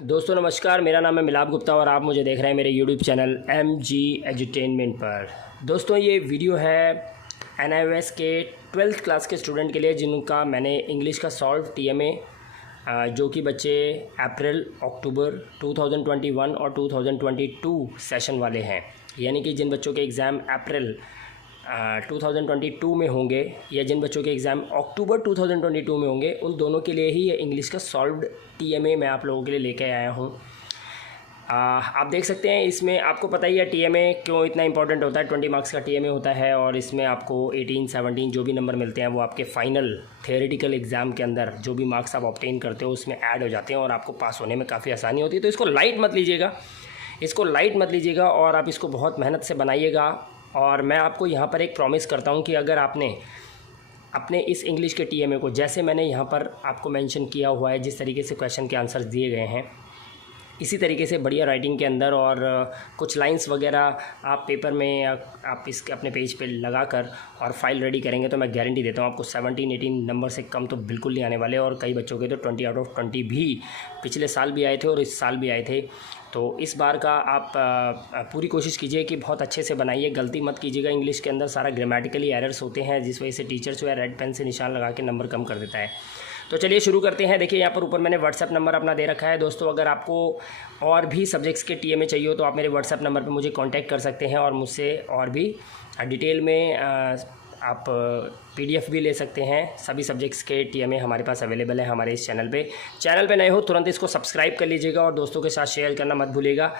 दोस्तों नमस्कार, मेरा नाम है मिलाप गुप्ता और आप मुझे देख रहे हैं मेरे यूट्यूब चैनल MG एजुटेनमेंट पर। दोस्तों ये वीडियो है NIOS के 12th क्लास के स्टूडेंट के लिए जिनका मैंने इंग्लिश का सॉल्व TMA जो कि बच्चे अप्रैल अक्टूबर 2021 और 2022 सेशन वाले हैं, यानी कि जिन बच्चों के एग्ज़ाम अप्रैल 2022 में होंगे या जिन बच्चों के एग्ज़ाम अक्टूबर 2022 में होंगे, उन दोनों के लिए ही ये इंग्लिश का सॉल्व्ड TMA मैं आप लोगों के लिए लेके आया हूँ। आप देख सकते हैं इसमें आपको पता ही है TMA क्यों इतना इंपॉर्टेंट होता है। 20 मार्क्स का TMA होता है और इसमें आपको 18, 17 जो भी नंबर मिलते हैं वो आपके फाइनल थियोरेटिकल एग्ज़ाम के अंदर जो भी मार्क्स आप ऑब्टेन करते हो उसमें ऐड हो जाते हैं और आपको पास होने में काफ़ी आसानी होती है। तो इसको लाइट मत लीजिएगा, और आप इसको बहुत मेहनत से बनाइएगा। और मैं आपको यहाँ पर एक प्रॉमिस करता हूँ कि अगर आपने अपने इस इंग्लिश के TMA को, जैसे मैंने यहाँ पर आपको मेंशन किया हुआ है, जिस तरीके से क्वेश्चन के आंसर्स दिए गए हैं, इसी तरीके से बढ़िया राइटिंग के अंदर और कुछ लाइंस वगैरह आप पेपर में आप इसके अपने पेज पे लगाकर और फाइल रेडी करेंगे तो मैं गारंटी देता हूँ आपको 17, 18 नंबर से कम तो बिल्कुल नहीं आने वाले। और कई बच्चों के तो 20 आउट ऑफ 20 भी पिछले साल भी आए थे और इस साल भी आए थे। तो इस बार का आप पूरी कोशिश कीजिए कि बहुत अच्छे से बनाइए, गलती मत कीजिएगा। इंग्लिश के अंदर सारा ग्रामेटिकली एरर्स होते हैं जिस वजह से टीचर्स जो है रेड पेन से निशान लगा के नंबर कम कर देता है। तो चलिए शुरू करते हैं। देखिए यहाँ पर ऊपर मैंने व्हाट्सएप नंबर अपना दे रखा है। दोस्तों अगर आपको और भी सब्जेक्ट्स के TMA चाहिए हो तो आप मेरे व्हाट्सएप नंबर पे मुझे कांटेक्ट कर सकते हैं और मुझसे और भी डिटेल में आप PDF भी ले सकते हैं। सभी सब्जेक्ट्स के TMA हमारे पास अवेलेबल है हमारे इस चैनल पे नए हो तुरंत इसको सब्सक्राइब कर लीजिएगा और दोस्तों के साथ शेयर करना मत भूलिएगा।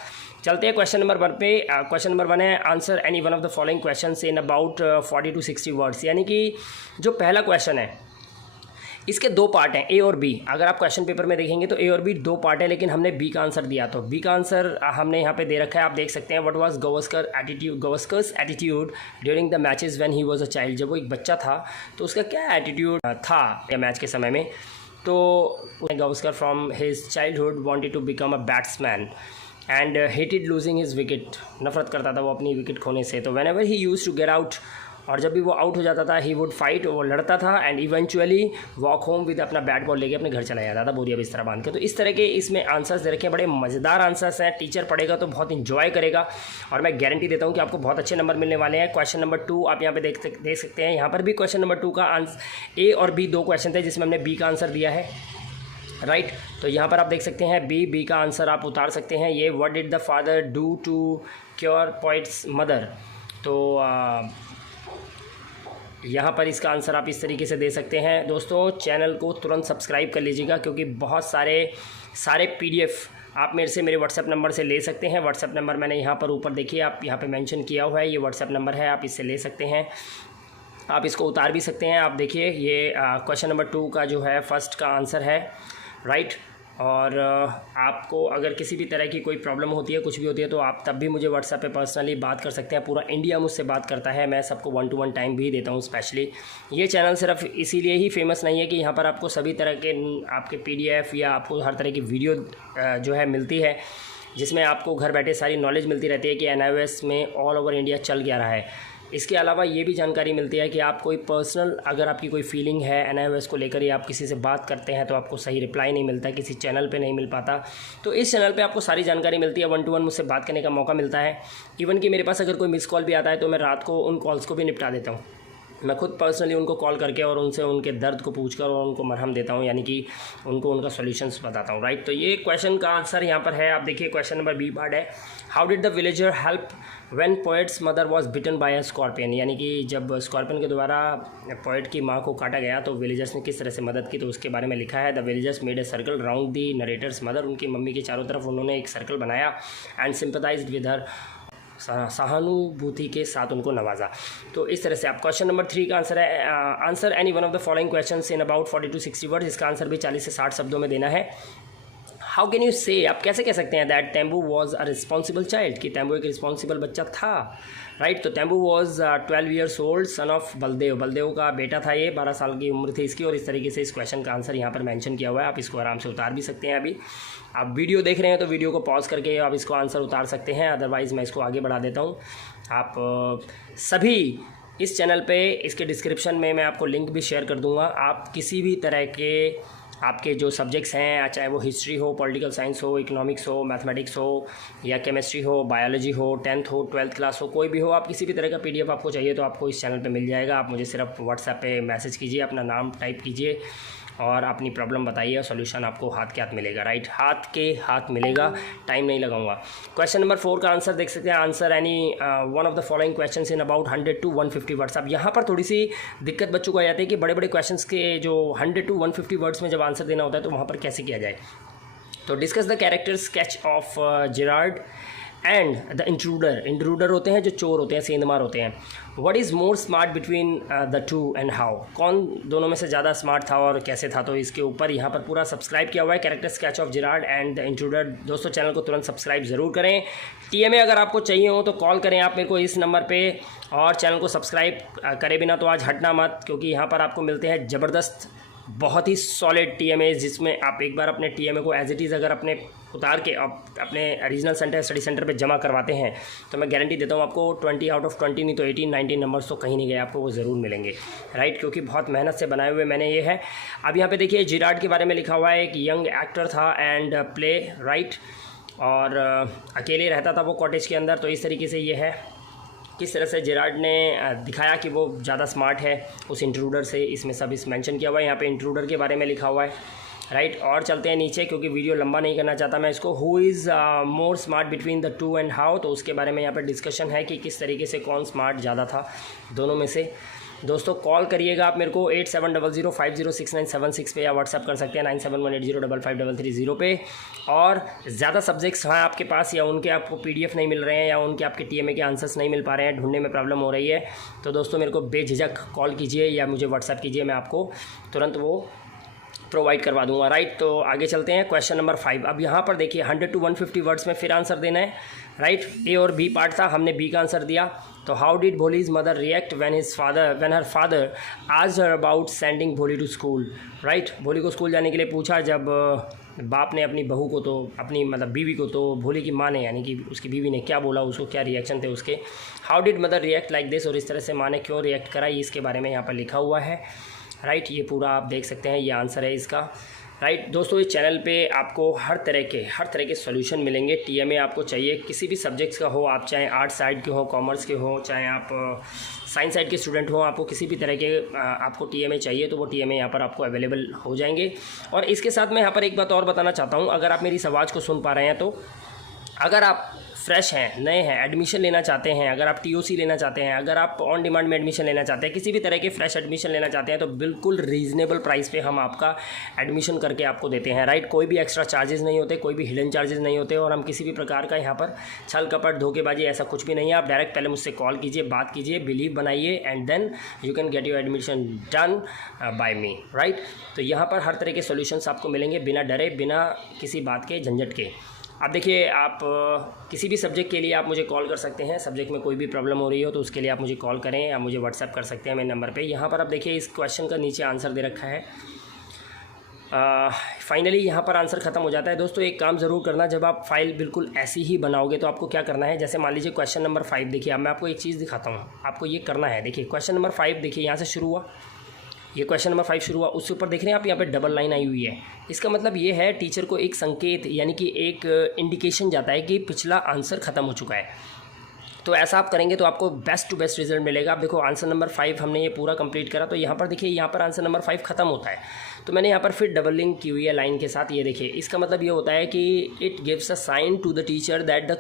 चलते हैं क्वेश्चन नंबर 1 पे। क्वेश्चन नंबर 1 है answer any one of the following question in about 40 to 60 words. यानी कि जो पहला क्वेश्चन है इसके दो पार्ट हैं, A और B। अगर आप क्वेश्चन पेपर में देखेंगे तो A और B दो पार्ट है, लेकिन हमने B का आंसर दिया। तो B का आंसर हमने यहाँ पे दे रखा है, आप देख सकते हैं। What was Gavaskar's attitude during the matches when he was a child. जब वो एक बच्चा था तो उसका क्या एटीट्यूड था या मैच के समय में। तो Gavaskar from his childhood wanted to become a batsman and hated losing his wicket. नफरत करता था वो अपनी विकेट खोने से। तो whenever he used to get out, और जब भी वो आउट हो जाता था ही वुड फाइट, वो लड़ता था and eventually walk home with अपना बैट बॉल लेके अपने घर चला जाता था बोरिया बिस्तर बांध के। तो इस तरह के इसमें आंसर्स दे रखे हैं, बड़े मज़ेदार आंसर्स हैं। टीचर पढ़ेगा तो बहुत इंजॉय करेगा और मैं गारंटी देता हूँ कि आपको बहुत अच्छे नंबर मिलने वाले हैं। क्वेश्चन नंबर 2 आप यहाँ पे देख सकते हैं। यहाँ पर भी क्वेश्चन नंबर 2 का आंसर A और B दो क्वेश्चन थे जिसमें हमने B का आंसर दिया है, राइट। तो यहाँ पर आप देख सकते हैं B का आंसर आप उतार सकते हैं। ये what did the father do to cure poet's mother. तो यहाँ पर इसका आंसर आप इस तरीके से दे सकते हैं। दोस्तों चैनल को तुरंत सब्सक्राइब कर लीजिएगा क्योंकि बहुत सारे PDF आप मेरे व्हाट्सएप नंबर से ले सकते हैं। व्हाट्सएप नंबर मैंने यहाँ पर ऊपर देखिए, आप यहाँ पे मेंशन किया हुआ है, ये व्हाट्सएप नंबर है, आप इससे ले सकते हैं। आप इसको उतार भी सकते हैं। आप देखिए ये क्वेश्चन नंबर 2 का जो है फर्स्ट का आंसर है, राइट। और आपको अगर किसी भी तरह की कोई प्रॉब्लम होती है, कुछ भी होती है, तो आप तब भी मुझे व्हाट्सएप पे पर्सनली बात कर सकते हैं। पूरा इंडिया मुझसे बात करता है, मैं सबको 1-to-1 टाइम भी देता हूँ स्पेशली। ये चैनल सिर्फ इसीलिए ही फेमस नहीं है कि यहाँ पर आपको सभी तरह के आपके PDF या आपको हर तरह की वीडियो जो है मिलती है जिसमें आपको घर बैठे सारी नॉलेज मिलती रहती है कि NIOS में ऑल ओवर इंडिया चल क्या रहा है। इसके अलावा ये भी जानकारी मिलती है कि आप कोई पर्सनल अगर आपकी कोई फीलिंग है NIOS को लेकर या आप किसी से बात करते हैं तो आपको सही रिप्लाई नहीं मिलता, किसी चैनल पे नहीं मिल पाता, तो इस चैनल पे आपको सारी जानकारी मिलती है। 1-to-1 मुझसे बात करने का मौका मिलता है। इवन कि मेरे पास अगर कोई मिस कॉल भी आता है तो मैं रात को उन कॉल्स को भी निपटा देता हूँ। मैं खुद पर्सनली उनको कॉल करके और उनसे उनके दर्द को पूछकर और उनको मरहम देता हूँ, यानी कि उनको उनका सॉल्यूशंस बताता हूँ, राइट। तो ये क्वेश्चन का आंसर यहाँ पर है। आप देखिए क्वेश्चन नंबर B पार्ट है, how did the villager help when poet's mother was bitten by a scorpion. यानी कि जब स्कॉर्पियन के द्वारा पोएट की माँ को काटा गया तो विलेजर्स ने किस तरह से मदद की, तो उसके बारे में लिखा है। The villagers made a circle round the narrator's mother. उनकी मम्मी के चारों तरफ उन्होंने एक सर्कल बनाया एंड सिंपथाइज्ड विद हर, सहानुभूति के साथ उनको नवाजा। तो इस तरह से आप क्वेश्चन नंबर 3 का आंसर है answer any one of the following questions in about 40 to 60 words. इसका आंसर भी 40 से 60 शब्दों में देना है। हाउ कैन यू से, आप कैसे कह सकते हैं that Tembu was a responsible child, कि टेम्बू एक रिस्पॉन्सिबल बच्चा था, राइट। तो Tembu was 12 years old, son of Baldev. Baldev का बेटा था ये, 12 साल की उम्र थी इसकी। और इस तरीके से इस क्वेश्चन का आंसर यहाँ पर मेंशन किया हुआ है। आप इसको आराम से उतार भी सकते हैं। अभी आप वीडियो देख रहे हैं तो वीडियो को पॉज करके आप इसको आंसर उतार सकते हैं, अदरवाइज़ मैं इसको आगे बढ़ा देता हूँ। आप सभी इस चैनल पे इसके डिस्क्रिप्शन में मैं आपको लिंक भी शेयर कर दूँगा। आप किसी भी तरह के आपके जो सब्जेक्ट्स हैं, चाहे वो हिस्ट्री हो, पॉलिटिकल साइंस हो, इकोनॉमिक्स हो, मैथमेटिक्स हो या केमिस्ट्री हो, बायोलॉजी हो, 10th हो, 12th क्लास हो, कोई भी हो, आप किसी भी तरह का PDF आपको चाहिए तो आपको इस चैनल पे मिल जाएगा। आप मुझे सिर्फ व्हाट्सएप पे मैसेज कीजिए, अपना नाम टाइप कीजिए और अपनी प्रॉब्लम बताइए और सॉल्यूशन आपको हाथ के हाथ मिलेगा, राइट, हाथ के हाथ मिलेगा, टाइम नहीं लगाऊंगा। क्वेश्चन नंबर 4 का आंसर देख सकते हैं। Answer any one of the following questions in about 100 to 150 words. अब यहाँ पर थोड़ी सी दिक्कत बच्चों को आ जाती है कि बड़े बड़े क्वेश्चंस के जो 100 to 150 वर्ड्स में जब आंसर देना होता है तो वहाँ पर कैसे किया जाए। तो discuss the character sketch of Gerard and the intruder. Intruder होते हैं जो चोर होते हैं, सेंधमार होते हैं। What is more smart between the two and how. कौन दोनों में से ज़्यादा स्मार्ट था और कैसे था। तो इसके ऊपर यहाँ पर पूरा सब्सक्राइब किया हुआ है, character sketch of Gerard and the intruder. दोस्तों चैनल को तुरंत सब्सक्राइब ज़रूर करें। TMA अगर आपको चाहिए हो तो कॉल करें आप मेरे को इस नंबर पे, और चैनल को सब्सक्राइब करे बिना तो आज हटना मत, क्योंकि यहाँ पर आपको मिलते हैं ज़बरदस्त बहुत ही सॉलिड TMA, जिसमें आप एक बार अपने TMA को एज इट इज़ अगर अपने उतार के अपने रीजनल सेंटर, स्टडी सेंटर पे जमा करवाते हैं तो मैं गारंटी देता हूँ आपको 20 out of 20 नहीं तो 18-19 नंबर्स तो कहीं नहीं गए, आपको वो ज़रूर मिलेंगे, राइट, क्योंकि बहुत मेहनत से बनाए हुए मैंने ये है। अब यहाँ पे देखिए जेरार्ड के बारे में लिखा हुआ है, एक यंग एक्टर था एंड प्ले राइट, और अकेले रहता था वो कॉटेज के अंदर। तो इस तरीके से ये है किस तरह से जेरार्ड ने दिखाया कि वो ज़्यादा स्मार्ट है उस इंट्रूडर से। इसमें सब इस मेंशन किया हुआ है, यहाँ पे इंट्रूडर के बारे में लिखा हुआ है, राइट। और चलते हैं नीचे, क्योंकि वीडियो लंबा नहीं करना चाहता मैं इसको। Who is more smart between the two and how. तो उसके बारे में यहाँ पर डिस्कशन है कि किस तरीके से कौन स्मार्ट ज़्यादा था दोनों में से। दोस्तों कॉल करिएगा आप मेरे को 8700506976 पे, या व्हाट्सअप कर सकते हैं 9718055330 पे। और ज़्यादा सब्जेक्ट्स हैं आपके पास या उनके आपको PDF नहीं मिल रहे हैं या उनके आपके TMA के आंसर्स नहीं मिल पा रहे हैं, ढूंढने में प्रॉब्लम हो रही है, तो दोस्तों मेरे को बेझिझक कॉल कीजिए या मुझे व्हाट्सअप कीजिए, मैं आपको तुरंत वो प्रोवाइड करवा दूंगा, राइट। तो आगे चलते हैं क्वेश्चन नंबर 5। अब यहाँ पर देखिए 100 to 150 वर्ड्स में फिर आंसर देना है, राइट। A और B पार्ट था, हमने B का आंसर दिया। तो how did Bholi's mother react when her father asked her about sending भोली टू स्कूल, राइट। भोली को स्कूल जाने के लिए पूछा जब बाप ने अपनी बहू को, तो अपनी मतलब बीवी को, तो भोली की माँ ने यानी कि उसकी बीवी ने क्या बोला, उसको क्या रिएक्शन थे उसके। How did mother react like this, और इस तरह से माँ ने क्यों रिएक्ट करा, इसके बारे में यहाँ पर लिखा हुआ है, राइट। ये पूरा आप देख सकते हैं, ये आंसर है इसका, राइट। दोस्तों इस चैनल पे आपको हर तरह के सॉल्यूशन मिलेंगे। TMA आपको चाहिए किसी भी सब्जेक्ट्स का हो, आप चाहे आर्ट साइड के हो, कॉमर्स के हो, चाहे आप साइंस साइड के स्टूडेंट हो, आपको किसी भी तरह के आपको TMA चाहिए तो वो TMA यहाँ पर आपको अवेलेबल हो जाएंगे। और इसके साथ मैं यहाँ पर एक बात और बताना चाहता हूँ, अगर आप मेरी इस आवाज़ को सुन पा रहे हैं तो अगर आप फ्रेश हैं, नए हैं, एडमिशन लेना चाहते हैं, अगर आप TOC लेना चाहते हैं, अगर आप ऑन डिमांड में एडमिशन लेना चाहते हैं, किसी भी तरह के फ्रेश एडमिशन लेना चाहते हैं, तो बिल्कुल रीज़नेबल प्राइस पे हम आपका एडमिशन करके आपको देते हैं, राइट। कोई भी एक्स्ट्रा चार्जेस नहीं होते, कोई भी हिडन चार्जेस नहीं होते, और हम किसी भी प्रकार का यहाँ पर छल कपट धोखेबाजी ऐसा कुछ भी नहीं है। आप डायरेक्ट पहले मुझसे कॉल कीजिए, बात कीजिए, बिलीव बनाइए, and then you can get your admission done by me, right. तो यहाँ पर हर तरह के सोल्यूशंस आपको मिलेंगे बिना डरे, बिना किसी बात के झंझट के। अब देखिए आप किसी भी सब्जेक्ट के लिए आप मुझे कॉल कर सकते हैं, सब्जेक्ट में कोई भी प्रॉब्लम हो रही हो तो उसके लिए आप मुझे कॉल करें या मुझे व्हाट्सएप कर सकते हैं मेरे नंबर पे। यहाँ पर आप देखिए इस क्वेश्चन का नीचे आंसर दे रखा है। फाइनली यहाँ पर आंसर ख़त्म हो जाता है। दोस्तों एक काम ज़रूर करना, जब आप फाइल बिल्कुल ऐसी ही बनाओगे तो आपको क्या करना है, जैसे मान लीजिए क्वेश्चन नंबर 5 देखिए, अब मैं आपको एक चीज़ दिखाता हूँ, आपको ये करना है। देखिए क्वेश्चन नंबर 5 देखिए, यहाँ से शुरू हुआ, ये क्वेश्चन नंबर 5 शुरू हुआ, उसके ऊपर देख रहे हैं आप यहाँ पे डबल लाइन आई हुई है। इसका मतलब ये है टीचर को एक संकेत यानी कि एक इंडिकेशन जाता है कि पिछला आंसर ख़त्म हो चुका है। तो ऐसा आप करेंगे तो आपको बेस्ट टू बेस्ट रिजल्ट मिलेगा। आप देखो आंसर नंबर 5 हमने ये पूरा कंप्लीट करा, तो यहाँ पर देखिए यहाँ पर आंसर नंबर 5 ख़त्म होता है, तो मैंने यहाँ पर फिर डबल लिंक की हुई है लाइन के साथ। ये देखिए इसका मतलब ये होता है कि it gives a sign to the teacher that the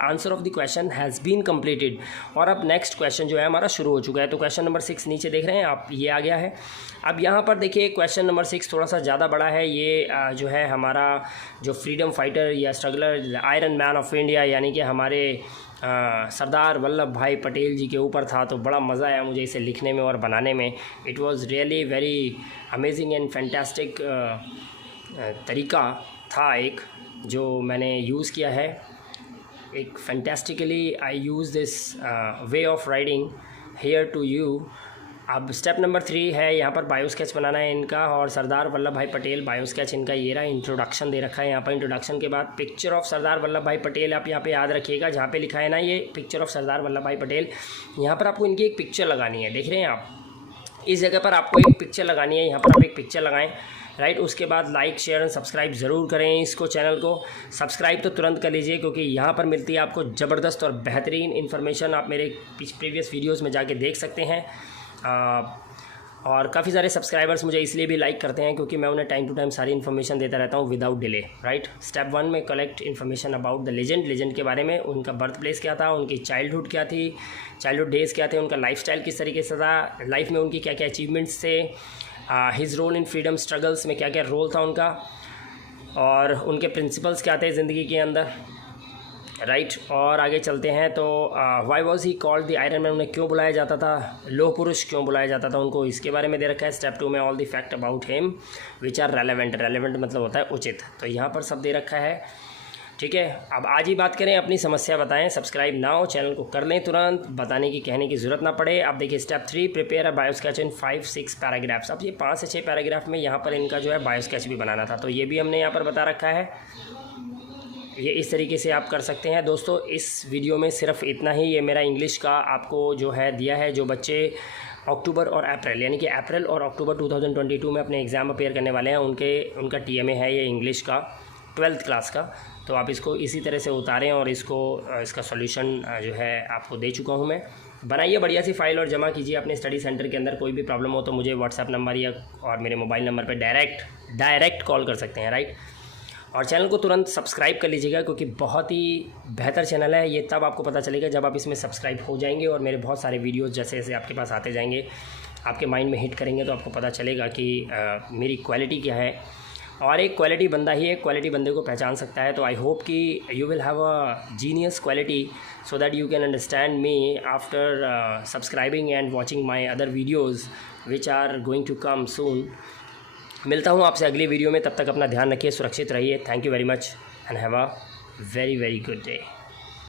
answer of the question has been completed. और अब नेक्स्ट क्वेश्चन जो है हमारा शुरू हो चुका है। तो क्वेश्चन नंबर 6 नीचे देख रहे हैं आप, ये आ गया है। अब यहाँ पर देखिए क्वेश्चन नंबर 6 थोड़ा सा ज़्यादा बड़ा है। ये जो है हमारा जो फ्रीडम फाइटर या struggler, iron man of India, यानी कि हमारे सरदार वल्लभ भाई पटेल जी के ऊपर था। तो बड़ा मज़ा आया मुझे इसे लिखने में और बनाने में। It was really very amazing and fantastic तरीका था एक जो मैंने यूज़ किया है। एक fantastically I use this way of writing here to you. अब स्टेप नंबर 3 है, यहाँ पर बायो स्केच बनाना है इनका, और सरदार वल्लभ भाई पटेल बायो स्केच इनका ये रहा। इंट्रोडक्शन दे रखा है यहाँ पर। इंट्रोडक्शन के बाद पिक्चर ऑफ सरदार वल्लभ भाई पटेल आप यहाँ पे याद रखिएगा, जहाँ पे लिखा है ना ये पिक्चर ऑफ सरदार वल्लभ भाई पटेल, यहाँ पर आपको इनकी एक पिक्चर लगानी है। देख रहे हैं आप, इस जगह पर आपको एक पिक्चर लगानी है, यहाँ पर आप एक पिक्चर लगाएं। राइट। उसके बाद लाइक शेयर एंड सब्सक्राइब ज़रूर करें इसको, चैनल को सब्सक्राइब तो तुरंत कर लीजिए, क्योंकि यहाँ पर मिलती है आपको ज़बरदस्त और बेहतरीन इन्फॉर्मेशन। आप मेरे प्रीवियस वीडियोज़ में जाके देख सकते हैं। और काफ़ी सारे सब्सक्राइबर्स मुझे इसलिए भी लाइक करते हैं क्योंकि मैं उन्हें टाइम टू टाइम सारी इन्फॉर्मेशन देता रहता हूँ विदाउट डिले, राइट। स्टेप 1 में collect information about the legend के बारे में, उनका बर्थ प्लेस क्या था, उनकी चाइल्डहुड क्या थी, चाइल्डहुड डेज़ क्या थे, उनका लाइफस्टाइल किस तरीके से था, लाइफ में उनकी क्या क्या अचीवमेंट्स थे, his role in freedom struggles में क्या क्या रोल था उनका, और उनके प्रिंसिपल्स क्या थे ज़िंदगी के अंदर, राइट। और आगे चलते हैं तो why was he called the iron man, उन्हें क्यों बुलाया जाता था, लोह पुरुष क्यों बुलाया जाता था उनको, इसके बारे में दे रखा है। स्टेप 2 में all the fact about him which are relevant मतलब होता है उचित, तो यहाँ पर सब दे रखा है, ठीक है। अब आज ही बात करें, अपनी समस्या बताएं, सब्सक्राइब ना हो चैनल को कर लें तुरंत, बताने की कहने की ज़रूरत ना पड़े। अब देखिए step 3 prepare a bio sketch in 5-6 paragraphs. अब ये 5 से 6 पैराग्राफ में यहाँ पर इनका जो है बायो स्केच भी बनाना था, तो ये भी हमने यहाँ पर बता रखा है। ये इस तरीके से आप कर सकते हैं। दोस्तों इस वीडियो में सिर्फ इतना ही, ये मेरा इंग्लिश का आपको जो है दिया है। जो बच्चे अक्टूबर और अप्रैल यानी कि अप्रैल और अक्टूबर 2022 में अपने एग्ज़ाम अपेयर करने वाले हैं, उनका TMA है ये इंग्लिश का 12th क्लास का, तो आप इसको इसी तरह से उतारें और इसका सॉल्यूशन जो है आपको दे चुका हूँ मैं। बनाइए बढ़िया सी फाइल और जमा कीजिए अपने स्टडी सेंटर के अंदर। कोई भी प्रॉब्लम हो तो मुझे व्हाट्सएप नंबर या और मेरे मोबाइल नंबर पर डायरेक्ट कॉल कर सकते हैं, राइट। और चैनल को तुरंत सब्सक्राइब कर लीजिएगा, क्योंकि बहुत ही बेहतर चैनल है ये। तब आपको पता चलेगा जब आप इसमें सब्सक्राइब हो जाएंगे और मेरे बहुत सारे वीडियोस जैसे जैसे आपके पास आते जाएंगे, आपके माइंड में हिट करेंगे, तो आपको पता चलेगा कि मेरी क्वालिटी क्या है। और एक क्वालिटी बंदा ही एक क्वालिटी बंदे को पहचान सकता है। तो आई होप कि you will have a genius quality so that you can understand me after subscribing and watching my other videos which are going to come soon. मिलता हूँ आपसे अगली वीडियो में, तब तक अपना ध्यान रखिए, सुरक्षित रहिए। Thank you very much and have a very good day.